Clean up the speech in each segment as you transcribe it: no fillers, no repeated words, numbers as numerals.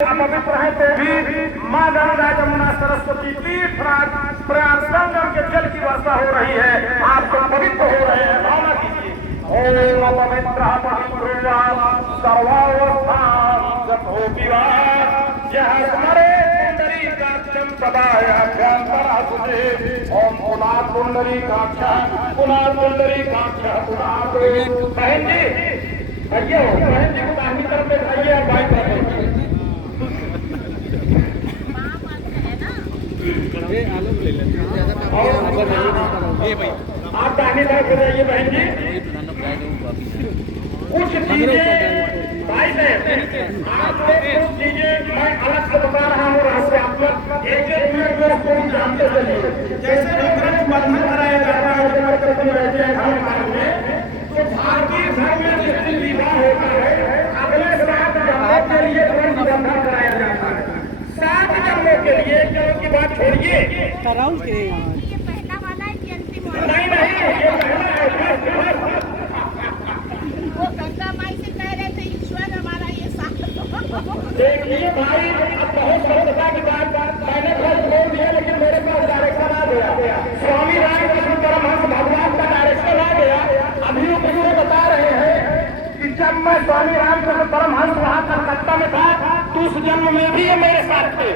पवित्र है तो भी माँ गंगा जमुना सरस्वती तीर्थ प्रयाग संगम के जल की वर्षा हो रही है। आप सब पवित्र हो रहे हैं, भावना कीजिए। ओम पवित्र पवित्र सर्वावस्थान गतो विवाह यह स्मरे कुंडली काक्षम सदायाभ्यंतरासुते ओम पुनाद कुंडली काक्ष पुनाद कुंडली काक्ष पुनाद। बहन जी भैया बहन जी को दाहिनी तरफ बैठाइए और बाएं तरफ आलोक ले लेते हैं। आप दाहिनी तरफ जाइए बहन जी। कुछ चीजें भाई साहब आप लोग कुछ चीजें मैं अलग से बता रहा हूँ, रहस्य आप लोग एक एक मिनट में उसको जानते चलिए। जैसे बंधन कराया जाता है रहते हैं घर में, तो भारतीय धर्म में जिस दिन विवाह होता है अगले 7 जन्मों के लिए बंधन कराया जाता है। 7 जन्मों के लिए चलो की बात छोड़िए, राहुल के नहीं नहीं ये पहला है। वो गंगा माई से कह रहे थे ईश्वर हमारा ये साथ देखिए भाई अब बहुत स्वच्छता की बात मैंने कल बोल दिया, लेकिन मेरे पास डायरेक्शन आ गया। स्वामी रामकृष्ण परमहंस भगवान का डायरेक्शन आ गया। अभी मुझे बता रहे हैं कि जब मैं स्वामी रामकृष्ण परमहंस वहाँ कलकत्ता में था तो उस जन्म में भी ये मेरे साथ थे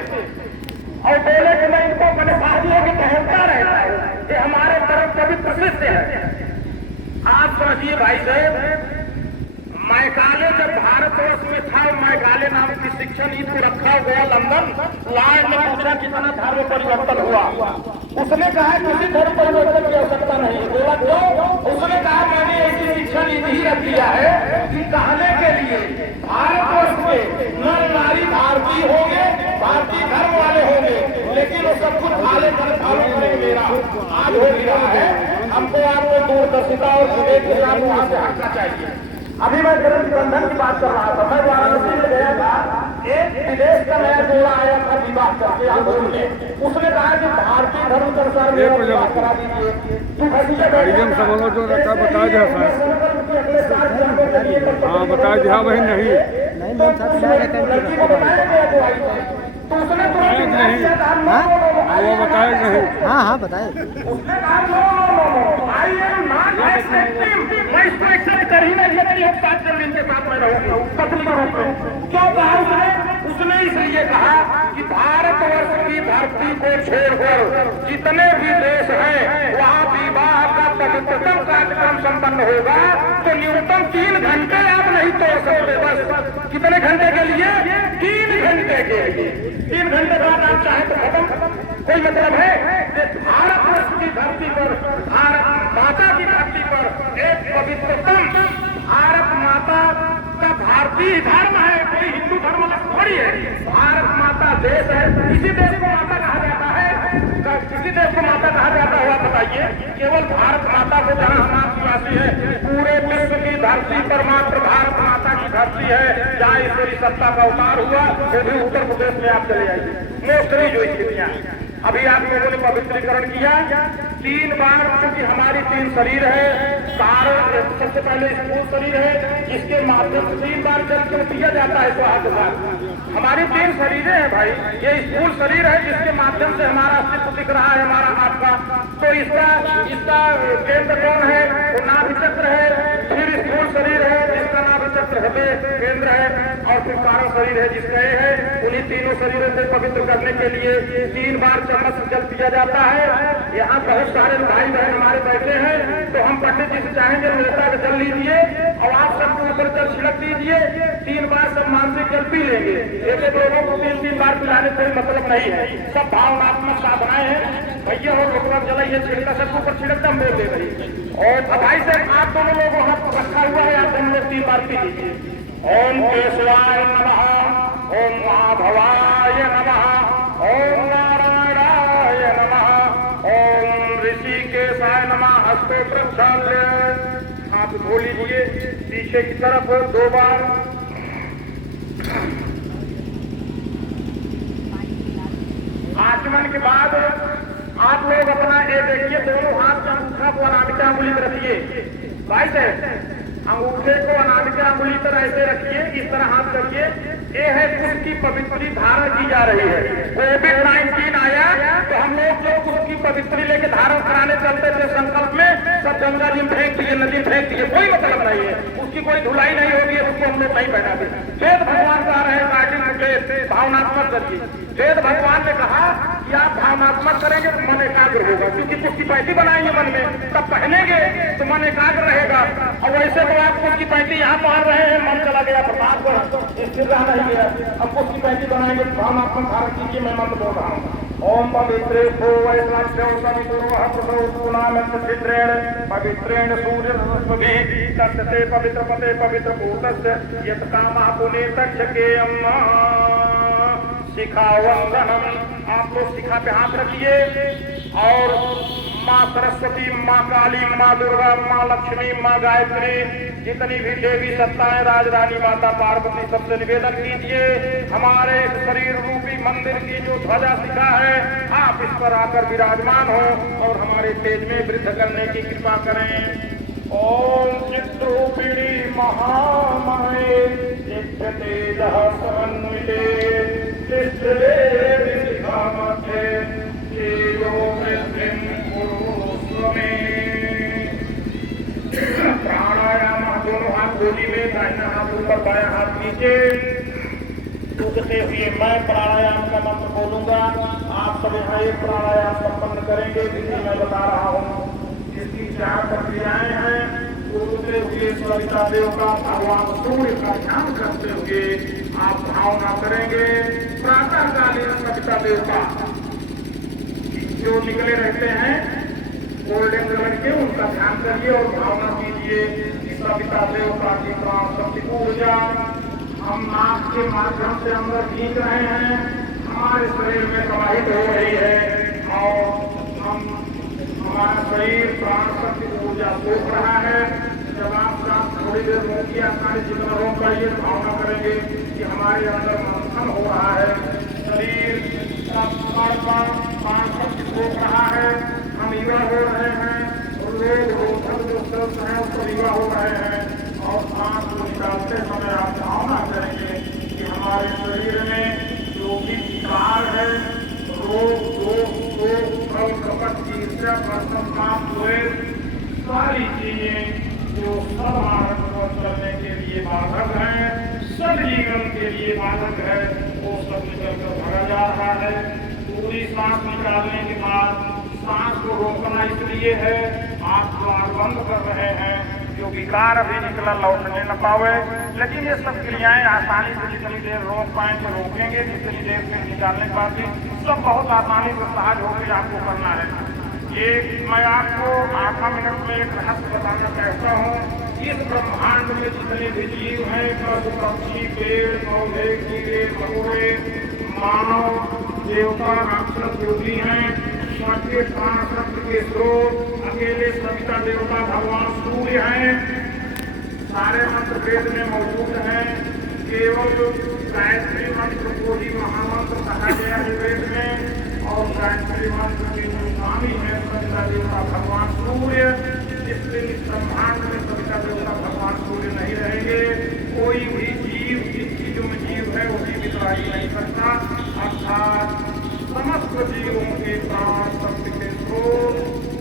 और बोले कि मैं इनको अपने साथियों की पहुंचता रहता है कि हमारे तरफ कभी प्रसिद्ध है। आप समझिए भाई साहब, मैकाले जब भारतवर्ष में था, मैकाले नाम की शिक्षण नीति को रखा गया लंदन। लॉर्ड ने पूछा कितना धर्म परिवर्तन हुआ, उसने कहा किसी धर्म परिवर्तन की आवश्यकता नहीं। बोला क्यों? उसने कहा मैंने ऐसी शिक्षा नीति ही रख दिया है कि कहने के लिए भारतवर्ष में नर नारी भारतीय होंगे, भारतीय धर्म वाले होंगे, लेकिन वो सब कुछ भाले फॉलो करेंगे। मेरा आज हो भी रहा है। हमको आपको दूरदर्शिता और विवेक के साथ वहां से हटना चाहिए। अभी मैं धर्म बंधन की बात कर रहा था। मैं वाराणसी में गया था, एक विदेश का नया जोड़ा आया था विवाह करके यहाँ घूमने। उसने कहा कि भारतीय धर्म के अनुसार मेरा विवाह करा दीजिए। समझो जो रखा बता दिया हाँ बता दिया वही नहीं लड़की को बताया गया तो आई थी, तो उसने वो बताया नहीं। हाँ हाँ बताए। उसने कहा आई एम नॉट एक्सेप्टिंग, मैं इसको एक्सेप्ट कर ही नहीं सकती हूँ। 7 जन्म इनके साथ मैं रहूंगा पत्नी के रूप में। क्यों कहा उसने इसलिए कहा कि भारतवर्ष की धरती को छोड़कर जितने भी देश हैं वहाँ विवाह का पवित्रतम कार्यक्रम संपन्न होगा तो न्यूनतम 3 घंटे आप नहीं तोड़ सकते। बस कितने घंटे के लिए? 3 घंटे के लिए। 3 घंटे बाद आप चाहे तो खत्म। कोई मतलब है कि भारतवर्ष की धरती पर, भारत माता की धरती पर एक पवित्रतम भारत माता का भारतीय धर्म है, कोई हिंदू धर्म थोड़ी है। भारत माता देश है। किसी देश को माता कहा जाता है? किसी देश को माता कहा जाता हुआ बताइए? केवल भारत माता को जहाँ हम आदिवासी है, पूरे विश्व की धरती पर मात्र भारत माता की धरती है जहाँ ईश्वरी सत्ता का अवतार हुआ। वो भी उत्तर प्रदेश में आप चले आइए, मोस्टली जो स्थितियाँ अभी आप लोगों ने पवित्रीकरण किया 3 बार, क्योंकि हमारी 3 शरीर है। कारण सबसे पहले स्थूल शरीर है जिसके माध्यम से 3 बार जल क्यों पिया जाता है स्वाहा के साथ। हमारी 3 शरीरें हैं भाई। ये स्थूल शरीर है जिसके माध्यम से हमारा अस्तित्व दिख रहा है, हमारा आपका। तो इसका केंद्र कौन है? वो नाभि चक्र है। फिर स्थूल शरीर है जिसका नाभि चक्र हृदय केंद्र है, और फिर कारण शरीर है जिसका ये है। उन्हीं तीनों शरीरों को पवित्र करने के लिए 3 बार चम्मच जल पिया जाता है। यहाँ बहुत सारे भाई बहन हमारे बैठे हैं, तो हम पंडित जी से चाहेंगे नेता का जल लीजिए और आप सबके ऊपर जल छिड़क दीजिए। 3 बार सब मानसिक जल पी लेंगे। एक एक लोगों को 3-3 बार पिलाने से मतलब नहीं है, सब भावनात्मक साधनाएं हैं। भैया हो लोग जलाइए, छिड़का सबके ऊपर छिड़क दम बोल दे रही। और भाई साहब आप दोनों लोगों हाथ रखा हुआ है, आप दोनों लोग 3 बार पी लीजिए। ओम केशवाय नमः, ओम महाभवाय नमः, ओम नारायणाय नमः, ओम ऋषिकेशाय नमः। हस्तो प्रक्षाल्य हाथ धो लीजिए पीछे की तरफ 2 बार। आचमन के बाद आप लोग अपना ये देखिए, दोनों हाथ का अंगूठा को अनामिका अंगुली में रखिए। भाई साहब अंगूठे को अनामिका अंगुली पर ऐसे रखिए, इस तरह हाथ रखिए। ये है कुश की पवित्री धारण की जा रही है। कोविड-19 आया तो हम लोग जो कुश की पवित्री लेके धारण कराने चलते थे संकल्प में, सब गंगा जी में फेंक दिए, नदी में फेंक दिए, कोई मतलब नहीं है, उसकी कोई धुलाई नहीं होगी, उसको हम लोग नहीं पहना दे। वेद भगवान कह रहे हैं भावनात्मक करिए। वेद भगवान ने कहा कि आप भावनात्मक करेंगे तो मन एकाग्र होगा, क्योंकि कुछ की पैंती बनाएंगे मन में, तब पहनेंगे तो मन एकाग्र रहेगा। और वैसे तो आप कुछ की पैंती यहाँ पहन रहे हैं, मन चला गया प्रताप पर, स्थिर रहा नहीं गया। अब कुछ की पैंती बनाएंगे तो भावनात्मक धारण कीजिए। मैं मंत्र बोल रहा हूँ। ओम पवित्रे पवित्रेण सूर्य तत्ते पवित्र पते पवित्र भूतस्य यत् कामः पुनीतः चकेयम् शिखा वंदनम। आप लोग शिखा पे हाथ रखिए और माँ सरस्वती, माँ काली, माँ दुर्गा, माँ लक्ष्मी, माँ गायत्री, जितनी भी देवी सत्ताएं, राजरानी माता पार्वती, सबसे निवेदन कीजिए हमारे शरीर रूपी मंदिर की जो ध्वजा शिखा है, आप इस पर आकर विराजमान हो और हमारे तेज में वृद्ध करने की कृपा करें। ओम चित्रूपिणी महामाये तेजः समन्विते प्राणायाम दोनों हाथ गोली में, दाहिना हाथ ऊपर, बायां हाथ नीचे कूदते हुए मैं प्राणायाम का मंत्र बोलूंगा। आप सब यहाँ एक प्राणायाम संपन्न करेंगे जिसे मैं बता रहा हूँ। इसकी 4 प्रक्रियाएं हैं। कूदते हुए सविता देव का, भगवान सूर्य का ध्यान करते हुए आप भावना करेंगे। प्रातःकालीन सविता देव का जो निकले रहते हैं गोल्डन कलर के, उनका ध्यान करिए और भावना कीजिए कि सविता देवता की प्राण शक्ति को ऊर्जा हम नाक के माध्यम से अंदर खींच रहे हैं, हमारे शरीर में प्रवाहित हो रही है और हमारा शरीर प्राण शक्ति ऊर्जा सोख रहा है। जब आप थोड़ी देर रोकिए, अपने जितना रोक पाइए, भावना करेंगे कि हमारे अंदर मंथन हो रहा है, शरीर का प्राण शक्ति सोख रहा है, हम युवा हो रहे हैं, रोग रोधक जो शब्द है उसको युवा हो रहे हैं। और सांस को निकालते समय आप भावना करेंगे कि हमारे शरीर में जो भी विकार है, रोग कपट ईर्ष्या समाप्त हुए, सारी चीजें जो सब मार्ग पर चलने के लिए बाधक है, सब जीवन के लिए बाधक है, वो सब निकल कर भगा जा रहा है। पूरी सांस निकालने के बाद सांस को रोकना इसलिए है आप द्वार बंद कर रहे हैं, जो विकार अभी निकला लौटने न पावे। लेकिन ये सब क्रियाएं आसानी से जितनी देर रोक पाएंगे रोकेंगे, जितनी देर से निकालने के बाद भी सब बहुत आसानी से सहज होकर आपको करना है। ये मैं आपको आधा मिनट में एक रहस्य बताना चाहता हूँ। इस ब्रह्मांड में जितने भी जीव हैं, पशु पक्षी, पेड़ पौधे, कीड़े मकोड़े, मानव, देवता, राक्षस जो भी हैं, सबके प्राण शक्ति के स्रोत अकेले सविता देवता भगवान सूर्य हैं। सारे मंत्र वेद में मौजूद हैं। केवल गायत्री मंत्र को ही महामंत्र कहा गया है वेद में, और गायत्री मंत्र के जो स्वामी है सविता देवता भगवान सूर्य। इसलिए इस ब्रह्मांड में सविता देवता भगवान सूर्य नहीं रहेंगे, कोई भी जीव जिस चीजों में जीव है वो जीवित रह ही नहीं सकता। अर्थात समस्त जीवों के प्राण शक्ति के स्रोत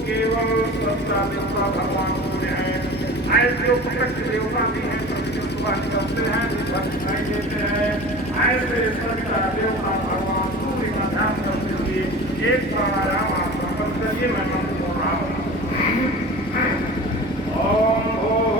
केवल सविता देवता भगवान सूर्य है। ऐसे जो प्रत्यक्ष देवता भी हैं, प्रतिदिन सुबह निकलते हैं, दिखाई देते हैं, ऐसे सविता देवता भगवान सूर्य का ध्यान करते हुए एक प्राणायाम आप संपन्न करिए। मैं मंत्र बोल रहा हूँ। ओम ओम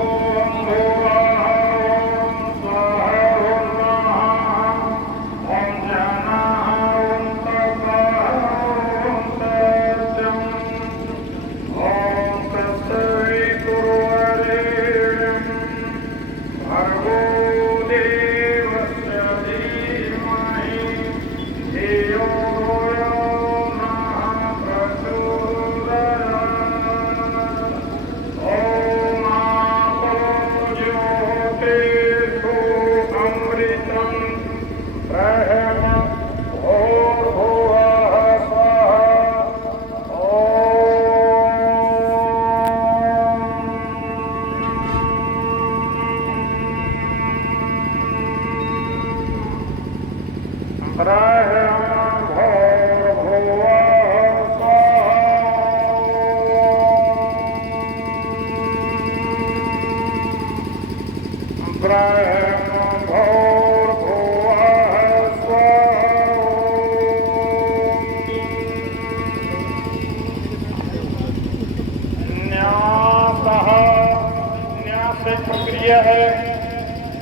प्रक्रिया है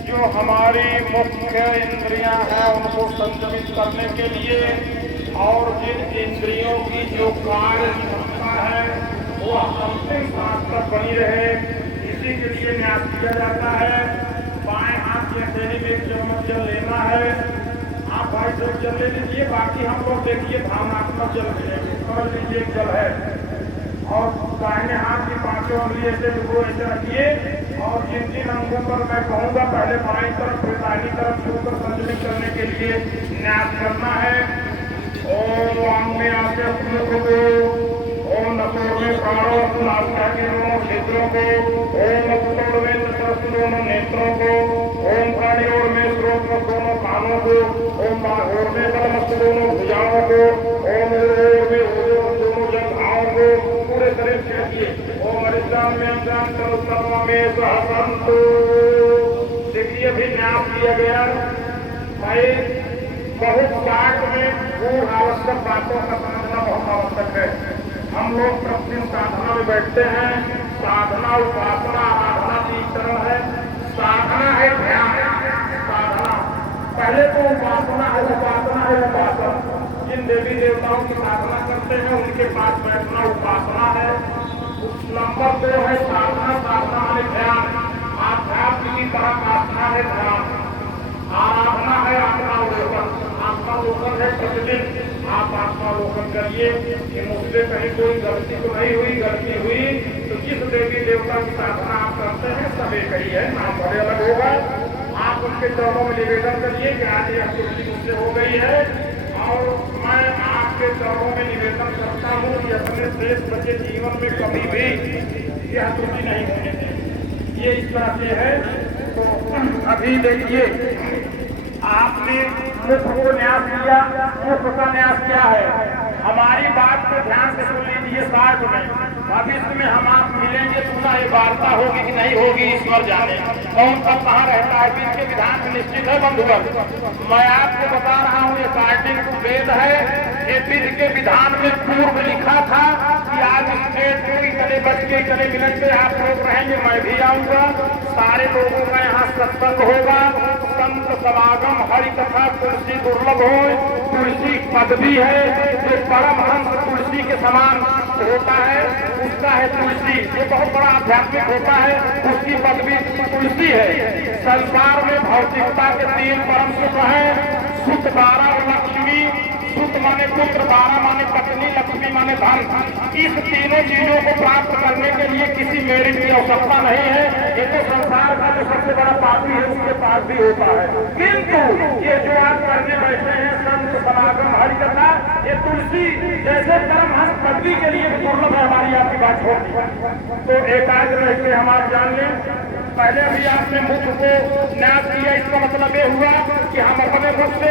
जो हमारी मुख्य इंद्रियां हैं उनको संयमित करने के लिए और जिन इंद्रियों की जो कार्य क्षमता है वो अंतिम सांस तक बनी रहे, इसी के लिए न्यास किया जाता है। बाएं हाथ के देने में एक चम्मच जल लेना है। आप भाई से जल ले लीजिए, बाकी हम लोग देखिए भावनात्मक जल लेंगे। समझ लीजिए जल है और दाहिने हाथ की पांचों उंगली ऐसे रखिए और जिन जिन अंगों पर मैं कहूँगा पहले बाईं तरफ फिर दाहिनी तरफ छूकर संतुलित करने के लिए न्यास करना है। ओम अंग में आके अपने को, ओम नसों में प्राणों नासिका के दोनों क्षेत्रों को, ओम अपुतोड़ में नसरस दोनों नेत्रों को, ओम प्राणियों में स्रोत दोनों कानों को, ओम बाहोर में बलमस्त दोनों भुजाओं को, ओम में दोनों जंघाओं को पूरे शरीर से रखिए। ओम हरिद्राम में अंजाम करो सर्व में सहसंतु। देखिए अभी न्यास किया गया भाई। बहुत पाठ में पूर्ण आवश्यक बातों का समझना बहुत आवश्यक है। हम लोग प्रतिदिन साधना में बैठते हैं। साधना उपासना आराधना की तरह है। साधना है ध्यान, साधना पहले तो उपासना है, उपासना है उपासना। जिन देवी देवताओं की साधना करते हैं उनके पास बैठना उपासना है। नंबर 2 है साधना। साधना है ध्यान, आध्यात्म की तरह साधना है ध्यान। आराधना है आत्मावलोकन। आत्मावलोकन है प्रतिदिन आप आत्मावलोकन करिए कि मुझसे कहीं कोई गलती तो नहीं हुई, गलती हुई तो जिस देवी देवता की साधना आप करते हैं सब एक ही है, नाम बड़े अलग होगा। आप उनके चरणों में निवेदन करिए कि आज यह त्रुटि मुझसे हो गई है और मैं आपके चरणों में निवेदन करता हूँ कि अपने शेष बचे जीवन में कभी भी यह त्रुटि नहीं होने दें। ये इस तरह से है। तो अभी देखिए आपने मुख को न्यास किया। मुख का न्यास क्या है? हमारी बात को ध्यान से सुन लीजिए। साथ में भविष्य में हम आप मिलेंगे पुनः ये वार्ता होगी कि नहीं होगी ईश्वर जाने। कौन कब कहाँ रहता है विधि के विधान में निश्चित है बंधुगण। मैं आपको बता रहा हूँ ये कार्टिंग वेद है। ये विधि के विधान में पूर्व लिखा था कि आज स्टेट को इतने बज के इतने मिनट पे आप लोग रहेंगे, मैं भी आऊंगा। सारे लोगों का यहाँ सत्संग होगा। संत समागम हरि कथा तुलसी दुर्लभ हो। तुलसी पदवी है जो परमहंस तुलसी के समान होता है, उसका है तुलसी। ये बहुत बड़ा आध्यात्मिक होता है, उसकी पदवी तुलसी है। संसार में भौतिकता के 3 परम सुख है। सुख 12 लक्ष्मी, सुख माने पुत्र, 12 माने पत्नी, लक्ष्मी माने धन। इस तीनों चीजों को प्राप्त करने के लिए किसी मेरिट की आवश्यकता नहीं है। ये तो संसार का जो सबसे बड़ा पापी है उसके पास भी होता है। किंतु ये जो आप करने बैठे हैं संत समागम हरि कथा, ये तुलसी जैसे परमहंस पदवी के लिए दुर्लभ है। हमारी आपकी बात होगी तो एकाग्र रह के हमारे जान लें। पहले भी आपने मुख को न्यास किया। इसका मतलब ये हुआ कि हम अपने मुख से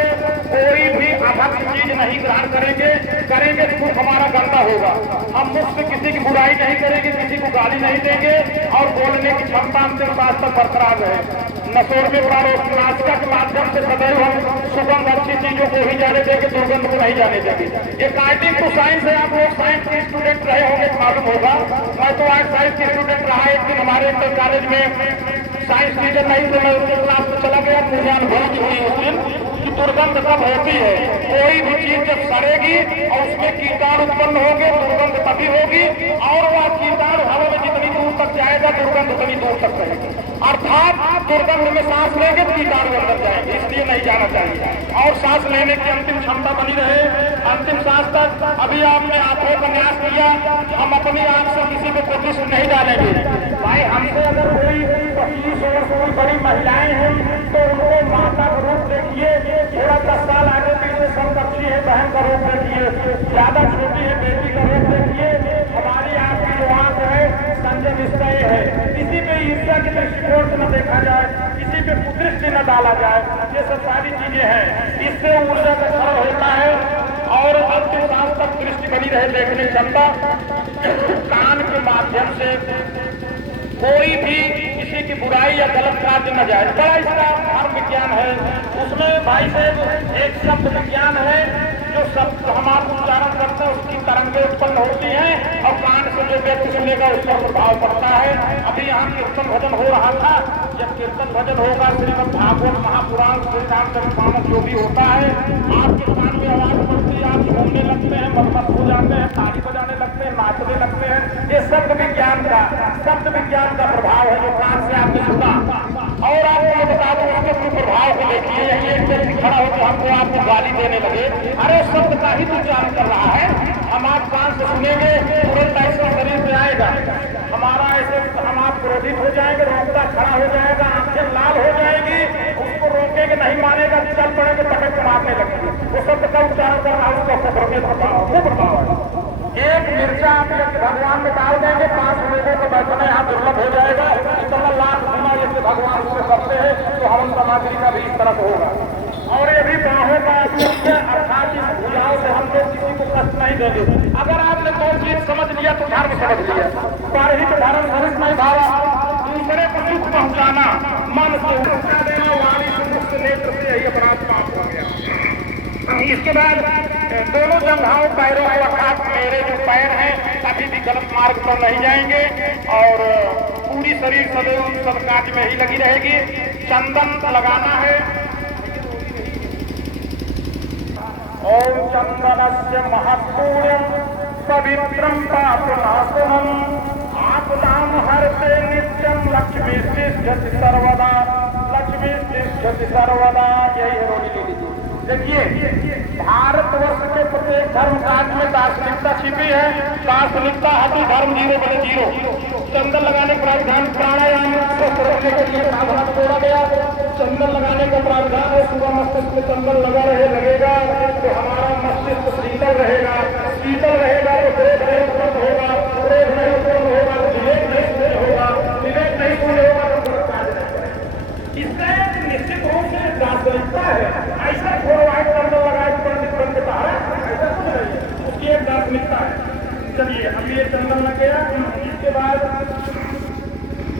कोई भी अभक्त चीज नहीं ग्रहण करेंगे तो मुख हमारा गंदा होगा। हम मुख से किसी की बुराई नहीं करेंगे, किसी को गाली नहीं देंगे और बोलने की क्षमता अंतिम सांस तक बरकरार रहे। नसोर में प्राणों नासिका के माध्यम से सदैव हम सुगंध अच्छी चीजों को ही जाने देंगे, दुर्गंध को नहीं जाने देंगे। ये कार्टिंग टू साइंस है। आप लोग साइंस के स्टूडेंट रहे होंगे मालूम होगा। मैं तो आज साइंस के स्टूडेंट रहा। एक दिन हमारे इंटर कॉलेज में साइंस टीचर नहीं थे, मैं उनके क्लास में चला गया। मुझे अनुभव हुई उस दिन कि दुर्गंध कब होती है। कोई भी चीज जब सड़ेगी और उसमें कीटाणु उत्पन्न होंगे दुर्गंध तभी होगी और वह कीटाणु हवा में जितनी दूर तक जाएगा दुर्गंध उतनी दूर तक रहेगी। अर्थात दुर्गंध में सांस लेंगे तो कीटाणु अंदर जाएंगे, इसलिए नहीं जाना चाहिए। और सांस लेने की अंतिम क्षमता बनी रहे अंतिम सांस तक। अभी आपने आंखों का न्यास किया। हम अपनी आंख से किसी को प्रतिष्ठ नहीं डालेंगे। भाई हमसे अगर कोई 25 वर्ष की बड़ी महिलाएं हैं तो उनको माता का रूप देखिए। थोड़ा 10 साल आगे पीछे समकक्षी है बहन का रूप देखिए। ज्यादा छोटी है बेटी का रूप देखिए। हमारी आपकी जो आंख है संजय निश्चय है। किसी पे ईर्ष्या की दृष्टिकोण से न देखा जाए, किसी पृथ्वी पे कुदृष्टि न डाला जाए, ये सब सारी चीजें हैं। इससे ऊर्जा का क्षरण होता है और अंतिम सांस तक दृष्टि बनी रहे देखने की क्षमता। कान के माध्यम से कोई भी किसी की बुराई या गलत कार्य न जाए। बड़ा इसका धर्म विज्ञान है। उसमें भाई साहब एक शब्द विज्ञान है, जो शब्द हम आप उच्चारण करते हैं उसकी तरंगें उत्पन्न होती हैं और कान से जो व्यक्ति सुनेगा उस पर प्रभाव पड़ता है। अभी यहाँ कीर्तन भजन हो रहा था, जब कीर्तन भजन होगा श्रीमद् भागवत महापुराण श्री रामचरितमानस जो भी होता है, आपके कान में आवाज पड़ती है, आप झूमने लगते हैं, मत हो जाते हैं, ताली बजाने लगते हैं, नाचने लगते हैं। ये शब्द विज्ञान का प्रभाव है जो कान से आपने सुना। और आपको मैं बता दूं उसके कोई प्रभाव को देखिए, एक व्यक्ति खड़ा होकर हमको आपको गाली देने लगे, अरे शब्द का ही उच्चारण कर रहा है, हम आप कान से सुनेंगे, तुरंत ऐसा शरीर में आएगा हमारा, ऐसे हम आप क्रोधित हो जाएंगे, रोकता खड़ा हो जाएगा, आंखें लाल हो जाएगी, उसको रोकेंगे नहीं मानेगा, चल पड़ेंगे, पटक के मारने लगेंगे। वो शब्द का उच्चारण कर रहा है, उसका प्रभाव है। एक मिर्चा आप भगवान में डाल देंगे, 5 लोगों को बैठना यहाँ दुर्लभ हो जाएगा। इतना लाख गुना जैसे भगवान उससे करते हैं, तो हवन समाधि का भी इस तरह होगा। और ये भी बाहों का अर्थात इस भुजाओं से हम लोग किसी को कष्ट नहीं देंगे। अगर आपने 2 चीज समझ लिया तो धर्म समझ लिया। पारहिक धर्म धर्म नहीं भावा, दूसरे को दुख पहुंचाना, मन से ऊर्जा देना, वाणी से मुख से नेत्र से यही अपराध पाप हो गया। इसके बाद दोनों जंघाओं पैरों को अर्थात मेरे जो पैर हैं कभी भी गलत मार्ग पर नहीं जाएंगे और पूरी शरीर सदैव सदकार्य में ही लगी रहेगी। चंदन लगाना है। ओम चंदनस्य महत्पूर्णं पवित्रं पापनाशनं आपदां हरते नित्यं लक्ष्मी तिष्ठति सर्वदा, लक्ष्मी तिष्ठति सर्वदा। यही रोटी देखिए, भारतवर्ष के प्रत्येक धर्म काज में दार्शनिकता छिपी है। दार्शनिकता है धर्म 0/0। चंदन लगाने का प्रावधान प्राणायाम स्वस्थ रखने के लिए सावधान जोड़ा गया। चंदन लगाने का प्रावधान है, सुबह मस्तिष्क में चंदन लगा लगेगा तो हमारा मस्तिष्क शीतल रहेगा, शीतल रहेगा तो क्रोध नहीं उत्पन्न होगा, क्रोध नहीं उत्पन्न होगा तो विवेक नहीं होगा, विवेक नहीं पूर्ण होगा तो गलत कार्य नहीं करेगा। इससे निश्चित रूप से दार्शनिकता है। ऐसा घोरवाई चंदन लगाए पंडित बन के है, ऐसा कुछ नहीं है, उसकी एक दार्शनिकता है। चलिए अभी ये चंदन लग गया। इसके बाद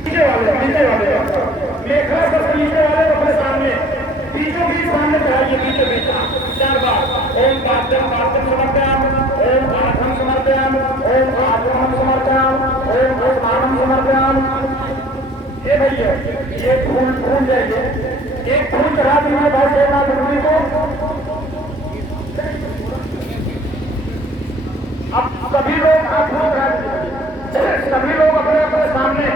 पीछे वाले मेखला पर पीछे वाले अपने सामने बीचों बीच सामने चाहिए, बीचों बीच 4 बार ओम पाद्यम पाद्यम समर्पयाम, ओम आठम समर्पयाम, ओम आत्महम समर्पयाम, ओम आत्मानम समर्पयाम। ये भैया ये फूल जाइए, एक फूल चढ़ा दीजिए भाई देना दुर्गी को। अब सभी लोग सभी लोग अपने अपने सामने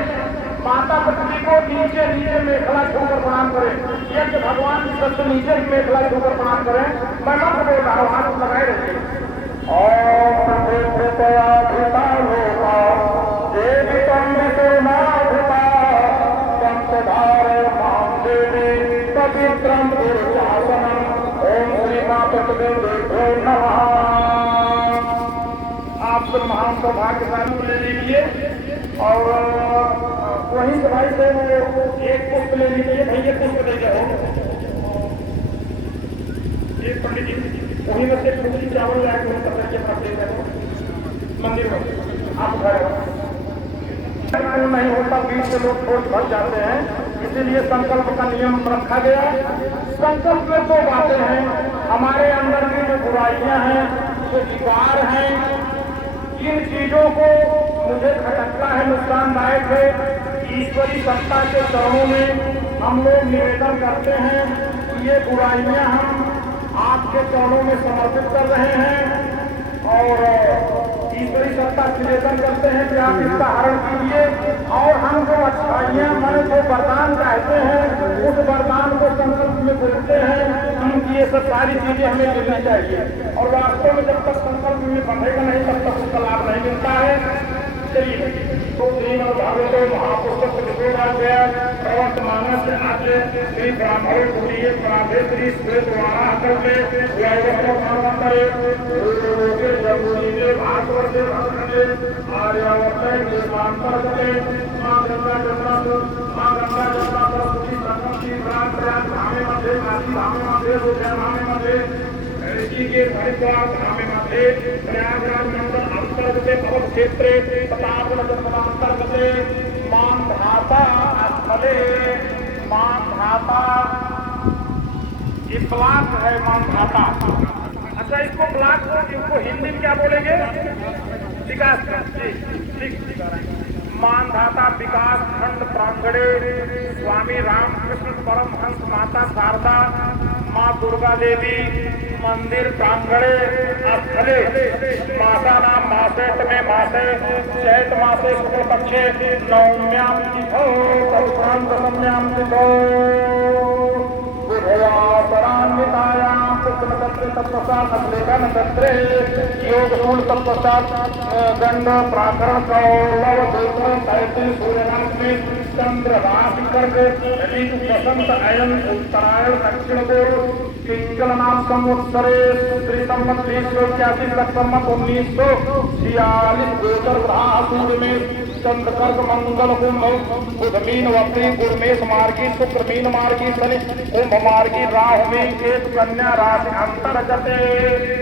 माता पृथ्वी को नीचे मेखला छूकर प्रणाम करें। यज्ञ भगवान की सबसे नीचे मेखला छूकर प्रणाम करें। मैं मंत्र बोल रहा हूँ, हाथ लगाए रखिए। पवित्रम दुर्शासनम ओम श्री मातृदेवो नमः। आप सब महान सौभाग्यशाली ले लीजिए और वहीं से भाई से एक पुष्प ले लीजिए। भैया पुष्प दे जाओ एक पंडित जी, वहीं में से पूरी चावल लाए मंदिर में आप घर नहीं होता, बीच से लोग छोड़ भर जाते हैं, इसीलिए संकल्प का नियम रखा गया। संकल्प में 2 बातें हैं, हमारे अंदर की जो बुराइयां हैं, जो विकार हैं, इन चीजों को मुझे खटकता है, नुकसानदायक है। ईश्वरी सत्ता के चरणों में हम लोग निवेदन करते हैं कि ये बुराइयां हम आपके चरणों में समर्पित कर रहे हैं और ईश्वरी सत्ता निवेदन करते हैं कि आप इसका हरण कीजिए और हम जो अच्छाइयां मन जो वरदान चाहते हैं उस वरदान को संकल्प में बोलते हैं। उनकी ये सब सारी चीजें हमें मिलनी चाहिए और वास्तव में जब तक संकल्प में बंधेगा नहीं तब तक उसका लाभ नहीं मिलता है। चलिए तो 3 और भागवत महापुस्तक प्रवर्तमानस्य आद्य श्री ब्राह्मण कुलीय प्राभेत्री श्वेत वाणा वंदे भास्वते भद्रते आर्यावर्ते देवांतर्गते मां गंगा जमुना सरस्वती सरस्वती प्रयाग धामे मध्ये काशी धामे मध्ये उज्जैन धामे मध्ये ऋषिकेश हरिद्वार धामे मध्ये प्रयागराज मंडल अंतर्गते भगवत क्षेत्रे प्रतापगढ़ अंतर्गते मां धाता स्थले मां धाता ये ब्लॉक है मां धाता। अच्छा इसको ब्लॉक इसको हिंदी में क्या बोलेंगे? विकास ठीक मानधाता विकास खंड प्रांगणे स्वामी रामकृष्ण परमहंस माता शारदा माँ दुर्गा देवी मंदिर प्रांगणे स्थले माता नाम मासे में मासे चैत मासे शुक्ल पक्षे नवम्याम तिथौ दशम्याम तिथौ बुधवासरान्वितायां कृष्णतत्त्वे तत्पश्चात् अश्लेषण तत्त्वे योगशूल तत्पश्चात् गंड प्राकरण कौलव देवता तैतीस सूर्यनाथ चंद्र राशि कर्क ऋतु बसंत अयन उत्तरायण दक्षिण पूर्व पिंगल नाम संवत्सरे श्री संवत 2081 संवत 1946 गोचर सूर्य में चंद्र कर्क मंगल कुंभ बुध मीन वक्री गुणमेश मार्गी शुक्र मीन मार्गी शनि कुंभ मार्गी राहु में केतु कन्या राशि अंतर्गत।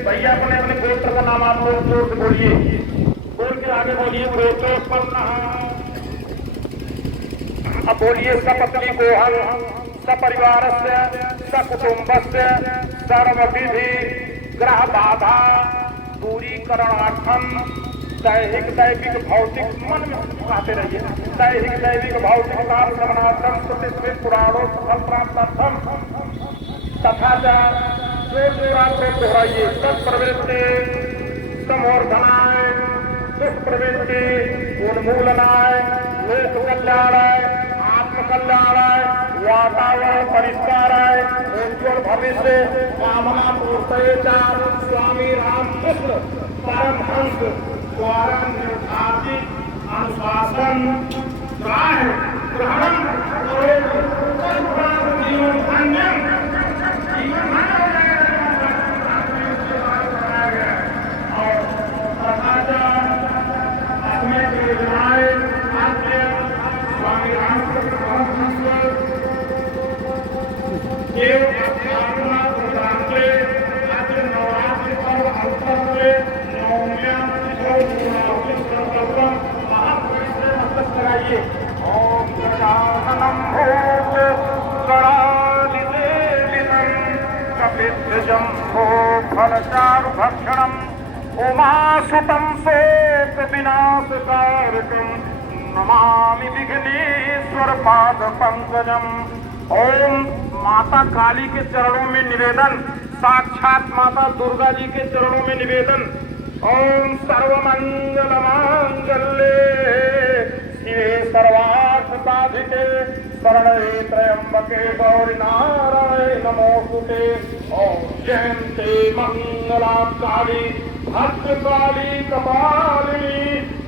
भैया अपने अपने गोत्र का नाम आप लोग जोर से बोलिए, बोल के आगे बोलिए। गोत्रोत्पन्न अब बोलिए सपत्नी गोहन सपरिवार से सकुटुंब से सर्वविधि ग्रह बाधा दूरीकरणार्थम दैहिक दैविक भौतिक मन में आते रहिए दैहिक दैविक भौतिक काल श्रवणार्थम प्रतिष्ठित पुराणों फल प्राप्तार्थम तथा दोहराइए सत्प्रवृत्ति समोर्धनाय दुष्प्रवृत्ति उन्मूलनाय लोक कल्याणाय आत्मकल्याणाय वातावरण परिष्काराय उज्ज्वल भविष्य कामना पूर्तये च स्वामी रामकृष्ण परमहंस द्वारा निर्धारित अनुशासन ग्रहण जीवन धन्य और अपने स्वामी रामकृष्ण परमहंस देव नवरात्रि पर्व अवसर से नवम्याम कराइए। ओम गजाननं भूतगणाधिदेविनं कपिध्वजम्भो फलचारुभक्षणम् उमासुतं शोकविनाशकारकं नमामि विघ्नेश्वर पादपङ्कजम्। ओम माता काली के चरणों में निवेदन, साक्षात माता दुर्गा जी के चरणों में निवेदन। ओम सर्वमंगल मांगल्ये शिवे सर्वार्थ साधिके शरणे त्र्यंबके गौरी नारायणे नमोस्तुते। ओम जयंते मंगला काली भद्रकाली कपालिनी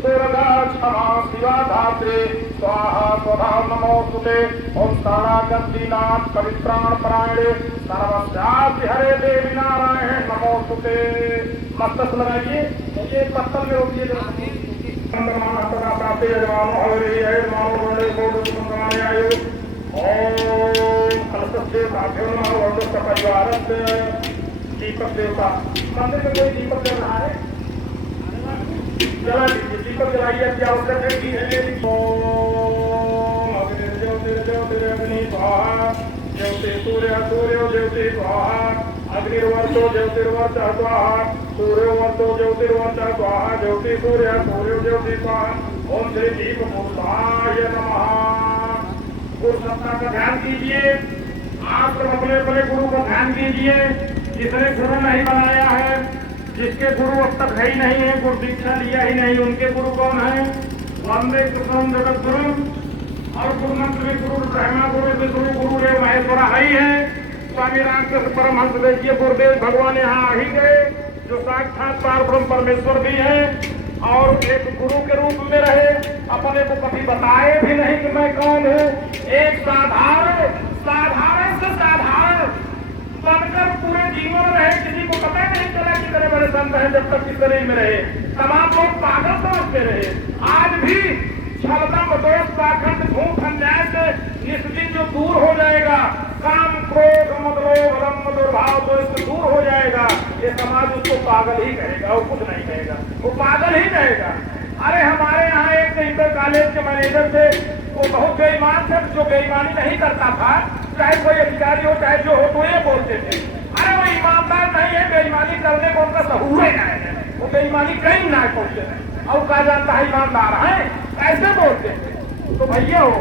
दुर्गा क्षमा शिवा धात्रे स्वाहा स्वधा नमोस्तुते। ओम शरणागतिनाथ परित्राण परायणे सर्वस्यापि हरे देवी नारायण नमोस्तुते। मस्तक लगाइए, ये पत्तल में रोकिए। परिवार दीपक देवता मंदिर में कोई दीपक जल रहा है, जला दीजिए। दीपक जलाइए, क्या आवश्यक है कि अग्नि स्वाहा ज्योति सूर्य सूर्य ज्योति स्वाहा अग्निर्वर्तो ज्योतिर्वर्त स्वाहा सूर्यवर्तो ज्योतिर्वर्त स्वाहा ज्योति सूर्य सूर्य ज्योति स्वाहा। ओम श्री दीप पुरुषाय नमः। गुरु सत्ता का ध्यान कीजिए। आप सब अपने अपने गुरु को ध्यान कीजिए। जिसने गुरु नहीं बनाया है, जिसके गुरु अब तक है ही नहीं है, गुरु दीक्षा लिया ही नहीं, उनके गुरु कौन है? वंदे कृष्ण जगत गुरु और गुरु मंत्र में गुरु ब्रह्मा गुरु विष्णु गुरुदेव महेश्वर ही है। स्वामी रामकृष्ण परमहंस देखिए गुरुदेव भगवान यहाँ आ ही गए, जो साक्षात पारब्रह्म परमेश्वर भी है और एक गुरु के रूप में रहे। अपने को कभी बताए भी नहीं कि मैं कौन हूँ। एक साधारण से साधारण बनकर पूरे जीवन रहे, किसी को पता नहीं चला कि इतने बड़े संत हैं जब तक इस शरीर में रहे, तमाम लोग पागल समझते रहे। आज भी छलदम दोष पाखंड झूठ अन्याय से निश्चित जो दूर हो जाएगा, काम क्रोध मदलोभ रम दुर्भाव तो इससे दूर हो जाएगा, ये समाज उसको पागल ही कहेगा, वो कुछ नहीं कहेगा, वो पागल ही कहेगा। अरे हमारे यहाँ एक इंटर कॉलेज के मैनेजर थे, वो बहुत बेईमान थे, जो बेईमानी नहीं करता था, चाहे कोई अधिकारी हो चाहे जो हो, तो ये बोलते थे अरे वो ईमानदार नहीं है, बेईमानी करने को उनका सहूर ही नहीं है, वो बेईमानी कहीं ना पहुंचे नहीं, और कहा जाता है ईमानदार है, ऐसे बोलते थे। तो भैया हो,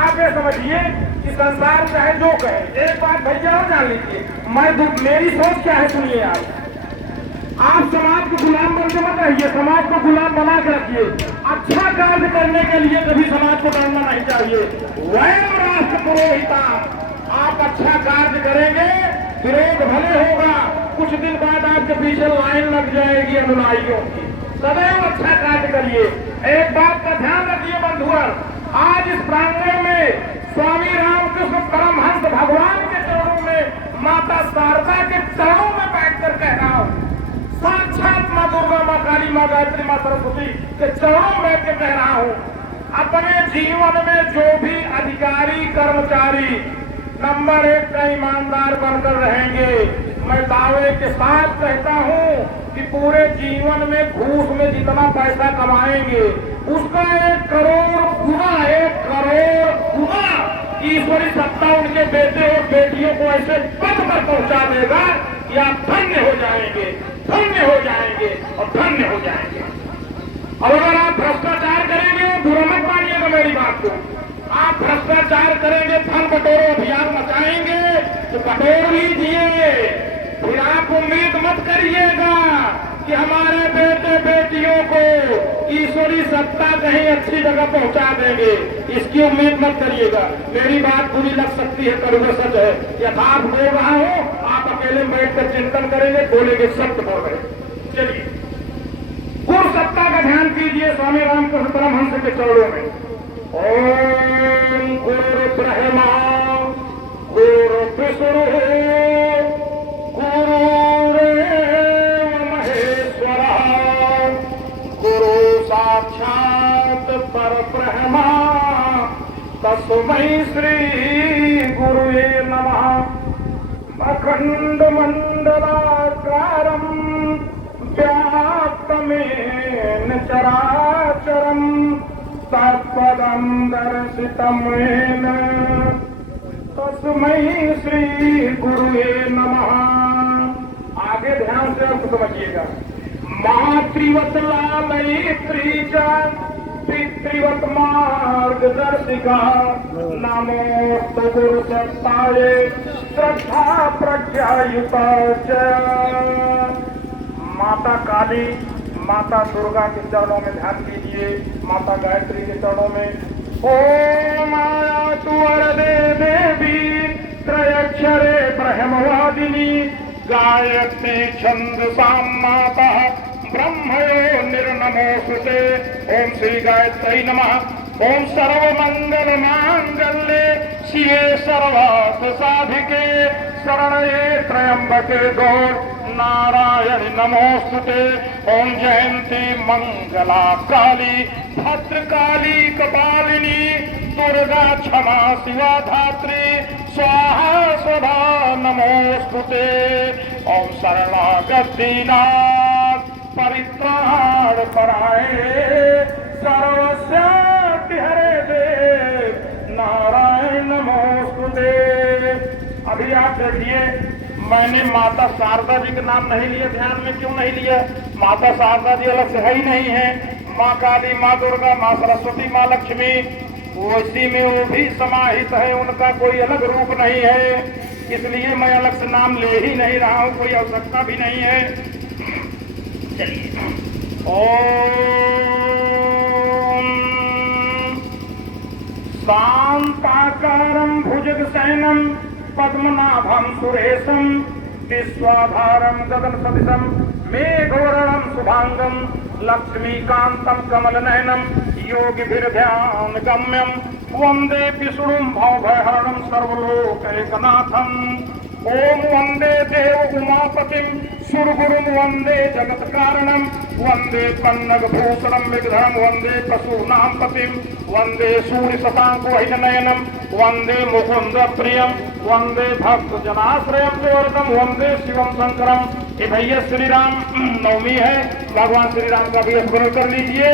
आप ये समझिए कि संसार चाहे जो कहे, एक बात भैया और जान लीजिए, मेरी सोच क्या है सुनिए आप समाज को गुलाम बन के मत रहिए, समाज को गुलाम बना के रखिए। अच्छा कार्य करने के लिए कभी समाज को डरना नहीं चाहिए। वैम राष्ट्र पुरोहिता, आप अच्छा कार्य करेंगे, विरोध भले होगा, कुछ दिन बाद आपके पीछे लाइन लग जाएगी अनुयायियों की। सदैव अच्छा कार्य करिए। एक बात का ध्यान रखिए बंधुओं, आज इस प्रांगण में स्वामी रामकृष्ण परमहंस भगवान के चरणों में, माता शारदा के चरणों में बैठकर कह रहा हूँ, साक्षात माँ दुर्गा, माँ काली, माँ गायत्री, माँ सरस्वती के चरणों में के कह रहा हूँ, अपने जीवन में जो भी अधिकारी कर्मचारी नंबर 1 का ईमानदार बनकर रहेंगे, मैं दावे के साथ कहता हूँ कि पूरे जीवन में घूस में जितना पैसा कमाएंगे उसका 1 करोड़ गुना ईश्वरी सत्ता उनके बेटे और बेटियों को ऐसे पद पर पहुंचा देगा कि आप धन्य हो जाएंगे, धन्य हो जाएंगे और धन्य हो जाएंगे। और अगर आप भ्रष्टाचार करेंगे, बुरा मत मानिएगा मेरी बात को, आप भ्रष्टाचार करेंगे, धन बटोरो अभियान मचाएंगे तो बटोर लीजिए, फिर आप उम्मीद मत करिएगा कि हमारे बेटे बेटियों को ईश्वरी सत्ता कहीं अच्छी जगह पहुंचा देंगे, इसकी उम्मीद मत करिएगा। मेरी बात बुरी लग सकती है पर वो सच है, यथार्थ बोल रहा हूं, आप अकेले बैठकर चिंतन करेंगे, बोलेंगे सत्य बोल रहे। चलिए गुरु सत्ता का ध्यान कीजिए स्वामी रामकृष्ण परमहंस के चरणों में। ओम गुरु ब्रह्मा गुरु विष्णु गुरुरेव महेश्वरः गुरु साक्षात परब्रह्मा तस्मै श्री गुरुवे नमः। अखंड मंडलाकारं व्याप्तमेन चराचरं तत्पदं दर्शितं येन तस्मै श्री गुरुवे नमः। आगे ध्यान से अर्थ समझिएगा। मातृवत लालयित्री च पितृवत मार्गदर्शिका नमोस्तु गुरु सत्ताये श्रद्धा प्रज्ञायुता च। माता काली, माता दुर्गा के चरणों में ध्यान कीजिए, माता गायत्री के चरणों में। ओम आयातु वरदे देवी त्रयक्षरे ब्रह्मवादिनी गायत्री छंदसां माता ब्रह्मयो निर्नमोस्तुते। ओम श्री गायत्री नमः। ओम सर्वमंगल मांगल्ये शिवे सर्वार्थ साधिके शरण्ये त्र्यंबके गौर नारायण नमोस्तुते। ओम जयंती मंगला काली भद्रकाली कपालिनी दुर्गा क्षमा शिवा धात्री स्वाहा स्वधा नमोस्तुते। ओम शरणागत दीनाथ परित्राण पराये सर्वस्यापि हरे देव नारायण नमोस्तुते। अभी आप देखिए, मैंने माता शारदा जी का नाम नहीं लिया, ध्यान में क्यों नहीं लिया? माता शारदा जी अलग से है ही नहीं है। माँ काली, माँ दुर्गा, माँ सरस्वती, माँ लक्ष्मी उसी में वो भी समाहित है, उनका कोई अलग रूप नहीं है, इसलिए मैं अलग से नाम ले ही नहीं रहा हूँ, कोई आवश्यकता भी नहीं है। चलिए ओम शांताकारं भुजगशयनं पद्मनाभं सुरेशं विश्वाधारं गगन सदृशं मेघवर्णं शुभांगं लक्ष्मीकान्तं कमलनयनं योगिभिर्ध्यानगम्यं वन्दे विष्णुं भवभयहरणं सर्वलोकैकनाथं ओम वंदे देव उमापतिम सुरगुरुम वंदे जगत कारणम वंदे पन्नग भूषणम विग्रहम वंदे पशूनाम पतिम वंदे सूर्य शशांक नयनम वंदे मुकुंद प्रियम वंदे भक्त जनाश्रयम देवर्गम वंदे शिवम शंकरम। ये भैया श्री राम नवमी है, भगवान श्री राम का भी स्मरण कर लीजिए।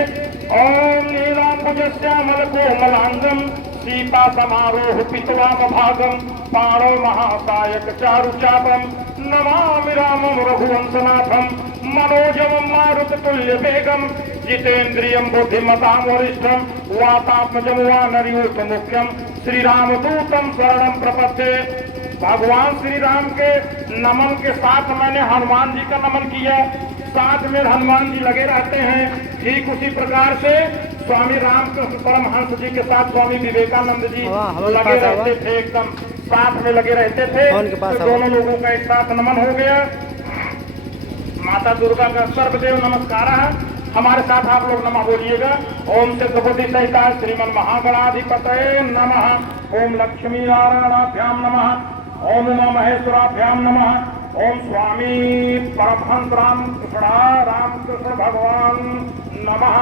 ओम नीलांबुज श्यामल कोमलांगम सीता समारोह पितवाम भागम पाणो महाकायक चारु चापम नमामि रामं रघुवंशनाथम मनोजम मारुत तुल्य वेगम जितेन्द्रियम बुद्धिमताम वरिष्ठम वातात्मजम वानरयूथ मुख्यम श्री राम दूतम शरणम प्रपद्ये। भगवान श्री राम के नमन के साथ मैंने हनुमान जी का नमन किया, साथ में हनुमान जी लगे रहते हैं। ठीक उसी प्रकार से स्वामी रामकृष्ण परमहंस जी के साथ स्वामी विवेकानंद जी लगे रहते थे, एकदम साथ में लगे रहते थे। तो दोनों लोगों का एक साथ नमन हो गया। माता दुर्गा का सर्वदेव नमस्कार है, हमारे साथ आप लोग नमः बोलिएगा। ओम सिद्धबुद्धि सहिता श्रीमन महागणाधिपतये नमः। ओम लक्ष्मी नारायणाभ्याम नमः। ओम उमा महेश्वराभ्याम नमः। ओम स्वामी परमहंस रामकृष्ण भगवान नमः।